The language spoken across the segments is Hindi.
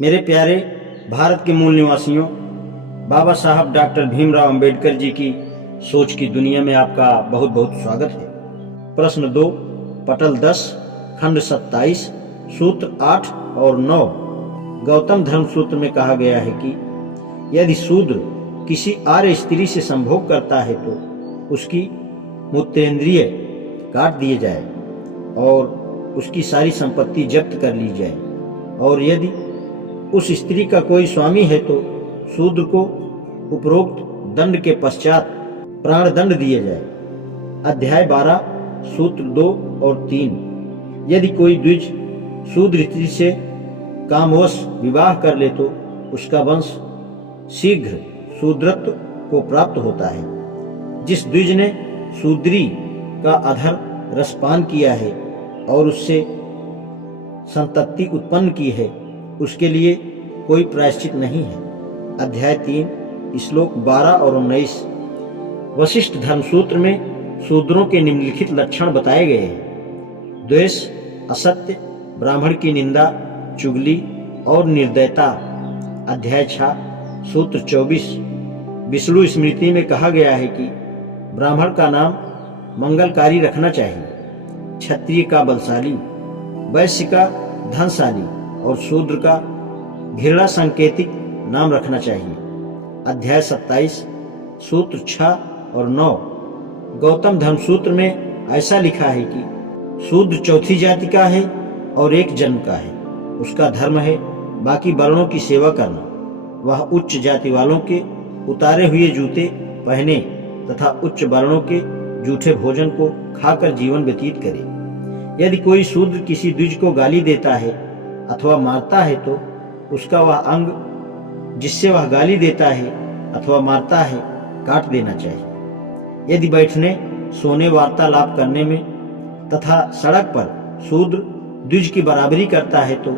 मेरे प्यारे भारत के मूल निवासियों, बाबा साहब डॉक्टर भीमराव अंबेडकर जी की सोच की दुनिया में आपका बहुत बहुत स्वागत है। प्रश्न 2, पटल 10, खंड 27, सूत्र 8 और 9। गौतम धर्म सूत्र में कहा गया है कि यदि शूद्र किसी आर्य स्त्री से संभोग करता है तो उसकी मूत्रेंद्रिय काट दिए जाए और उसकी सारी संपत्ति जब्त कर ली जाए, और यदि उस स्त्री का कोई स्वामी है तो शूद्र को उपरोक्त दंड के पश्चात प्राण दंड दिए जाए। अध्याय 12, सूत्र 2 और 3। यदि कोई द्विज शूद्र स्त्री से कामवश विवाह कर ले तो उसका वंश शीघ्र शूद्रत्व को प्राप्त होता है। जिस द्विज ने शूद्री का अधर रसपान किया है और उससे संतति उत्पन्न की है, उसके लिए कोई प्रायश्चित नहीं है। अध्याय 3, श्लोक 12 और 19। वशिष्ठ धर्मसूत्र में शूद्रों के निम्नलिखित लक्षण बताए गए हैं: द्वेष, असत्य, ब्राह्मण की निंदा, चुगली और निर्दयता। अध्याय 6, सूत्र 24। विष्णु स्मृति में कहा गया है कि ब्राह्मण का नाम मंगलकारी रखना चाहिए, क्षत्रिय का बलशाली, वैश्य का धनशाली और शूद्र का घृणा संकेतिक नाम रखना चाहिए। अध्याय 27, सूत्र 6 और 9। गौतम धर्म सूत्र में ऐसा लिखा है कि शूद्र चौथी जाति का है और एक जन्म का है। उसका धर्म है बाकी वर्णों की सेवा करना। वह उच्च जाति वालों के उतारे हुए जूते पहने तथा उच्च वर्णों के जूठे भोजन को खाकर जीवन व्यतीत करे। यदि कोई शूद्र किसी द्विज को गाली देता है अथवा मारता है तो उसका वह अंग जिससे वह गाली देता है अथवा मारता है काट देना चाहिए। यदि बैठने, सोने, वार्तालाप करने में तथा सड़क पर शूद्र द्विज की बराबरी करता है तो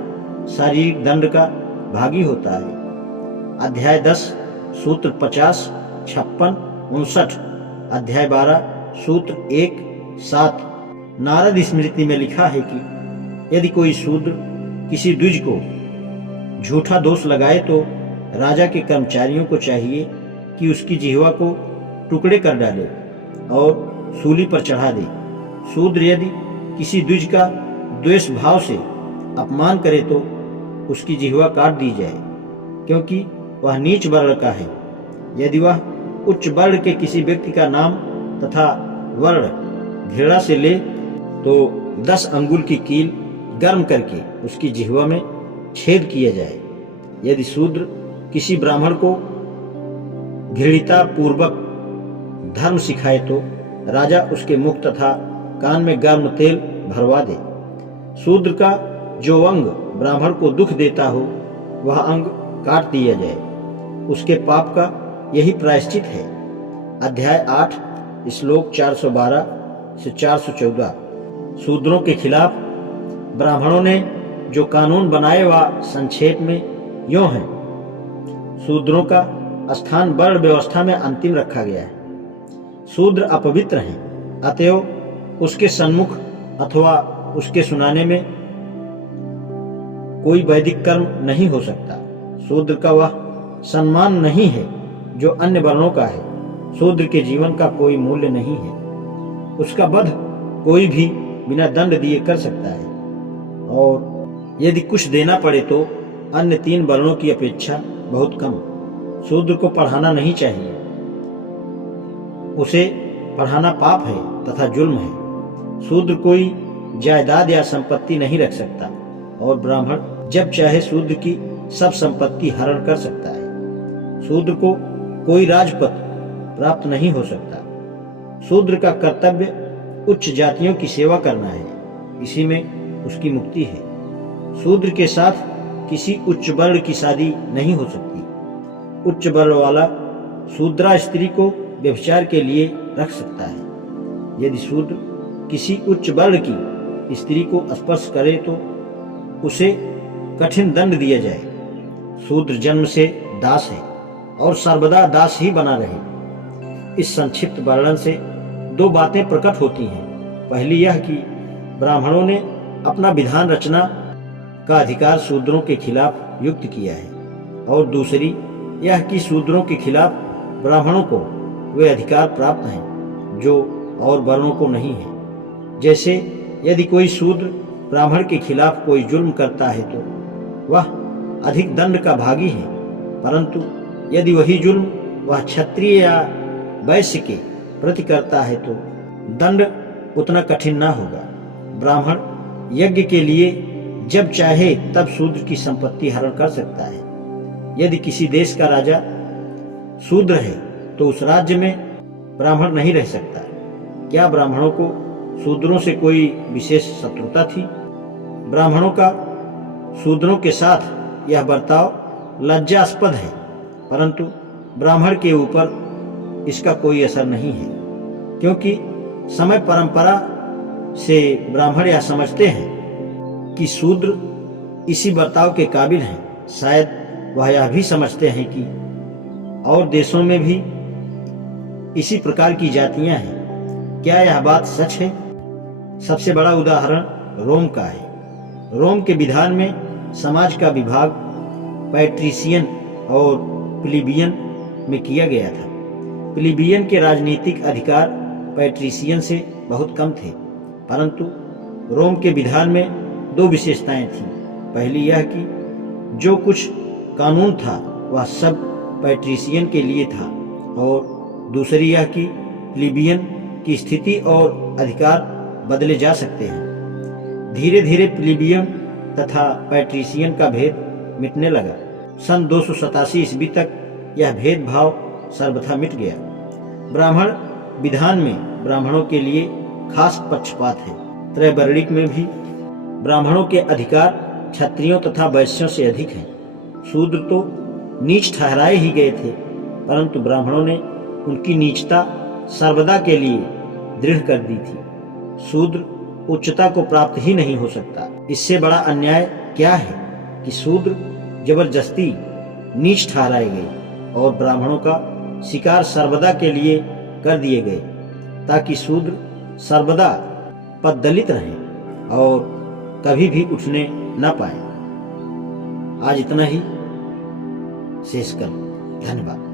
शारीरिक दंड का भागी होता है। अध्याय 10, सूत्र 50, 56, 59। अध्याय 12, सूत्र 1, 7। नारद स्मृति में लिखा है कि यदि कोई शूद्र किसी द्विज को झूठा दोष लगाए तो राजा के कर्मचारियों को चाहिए कि उसकी जिह्वा को टुकड़े कर डाले और सूली पर चढ़ा दे। शूद्र यदि किसी द्विज का द्वेष भाव से अपमान करे तो उसकी जिह्वा काट दी जाए, क्योंकि वह नीच वर्ण का है। यदि वह उच्च वर्ण के किसी व्यक्ति का नाम तथा वर्ण घृणा से ले तो 10 अंगुल की कील गर्म करके उसकी जिह्वा में छेद किया जाए। यदि शूद्र किसी ब्राह्मण को घृणिता पूर्वक धर्म सिखाए तो राजा उसके मुख तथा कान में गर्म तेल भरवा दे। शूद्र का जो अंग ब्राह्मण को दुख देता हो वह अंग काट दिया जाए। उसके पाप का यही प्रायश्चित है। अध्याय 8, श्लोक 412 से 414। शूद्रों के खिलाफ ब्राह्मणों ने जो कानून बनाए वह संक्षेप में यों है: शूद्रों का स्थान वर्ण व्यवस्था में अंतिम रखा गया है। शूद्र अपवित्र हैं, अतएव उसके सन्मुख अथवा उसके सुनाने में कोई वैदिक कर्म नहीं हो सकता। शूद्र का वह सम्मान नहीं है जो अन्य वर्णों का है। शूद्र के जीवन का कोई मूल्य नहीं है। उसका वध कोई भी बिना दंड दिए कर सकता है, और यदि कुछ देना पड़े तो अन्य 3 वर्णों की अपेक्षा बहुत कम। शूद्र को पढ़ाना नहीं चाहिए, उसे पढ़ाना पाप है तथा जुल्म है। शूद्र कोई जायदाद या संपत्ति नहीं रख सकता, और ब्राह्मण जब चाहे शूद्र की सब संपत्ति हरण कर सकता है। शूद्र को कोई राजपद प्राप्त नहीं हो सकता। शूद्र का कर्तव्य उच्च जातियों की सेवा करना है, इसी में उसकी मुक्ति है। शूद्र के साथ किसी उच्च वर्ण की शादी नहीं हो सकती। उच्च वर्ण वाला शूद्रा स्त्री को व्यभिचार के लिए रख सकता है। यदि शूद्र किसी उच्च वर्ण की स्त्री को स्पर्श करे तो उसे कठिन दंड दिया जाए। शूद्र जन्म से दास है और सर्वदा दास ही बना रहे। इस संक्षिप्त वर्णन से 2 बातें प्रकट होती हैं। पहली यह कि ब्राह्मणों ने अपना विधान रचना का अधिकार शूद्रों के खिलाफ युक्त किया है, और दूसरी यह कि शूद्रों के खिलाफ ब्राह्मणों को वे अधिकार प्राप्त हैं जो और वर्णों को नहीं है। जैसे यदि कोई शूद्र ब्राह्मण के खिलाफ कोई जुल्म करता है तो वह अधिक दंड का भागी है, परंतु यदि वही जुल्म वह क्षत्रिय या वैश्य के प्रति करता है तो दंड उतना कठिन न होगा। ब्राह्मण यज्ञ के लिए जब चाहे तब शूद्र की संपत्ति हरण कर सकता है। यदि किसी देश का राजा शूद्र है तो उस राज्य में ब्राह्मण नहीं रह सकता। क्या ब्राह्मणों को शूद्रों से कोई विशेष शत्रुता थी? ब्राह्मणों का शूद्रों के साथ यह बर्ताव लज्जास्पद है, परंतु ब्राह्मण के ऊपर इसका कोई असर नहीं है, क्योंकि समय परंपरा से ब्राह्मण यह समझते हैं कि शूद्र इसी बर्ताव के काबिल हैं। शायद वह यह भी समझते हैं कि और देशों में भी इसी प्रकार की जातियां हैं। क्या यह बात सच है? सबसे बड़ा उदाहरण रोम का है। रोम के विधान में समाज का विभाग पैट्रिशियन और प्लीबियन में किया गया था। प्लीबियन के राजनीतिक अधिकार पैट्रिशियन से बहुत कम थे, परंतु रोम के विधान में दो विशेषताएं थीं। पहली यह कि जो कुछ कानून था वह सब पैट्रिशियन के लिए था, और दूसरी यह कि प्लीबियन की स्थिति और अधिकार बदले जा सकते हैं। धीरे धीरे प्लीबियन तथा पैट्रिशियन का भेद मिटने लगा। सन 287 ईस्वी तक यह भेदभाव सर्वथा मिट गया। ब्राह्मण विधान में ब्राह्मणों के लिए खास पक्षपात है। त्रैवर्णिक में भी ब्राह्मणों के अधिकार क्षत्रियों तथा वैश्यों से अधिक हैं। शूद्र तो नीच ठहराए ही गए थे, परंतु ब्राह्मणों ने उनकी नीचता सर्वदा के लिए दृढ़ कर दी थी। शूद्र उच्चता को प्राप्त ही नहीं हो सकता। इससे बड़ा अन्याय क्या है कि शूद्र जबरदस्ती नीच ठहराए गए और ब्राह्मणों का शिकार सर्वदा के लिए कर दिए गए, ताकि शूद्र सर्वदा पददलित रहें और कभी भी उठने न पाए। आज इतना ही, शेष कल। धन्यवाद।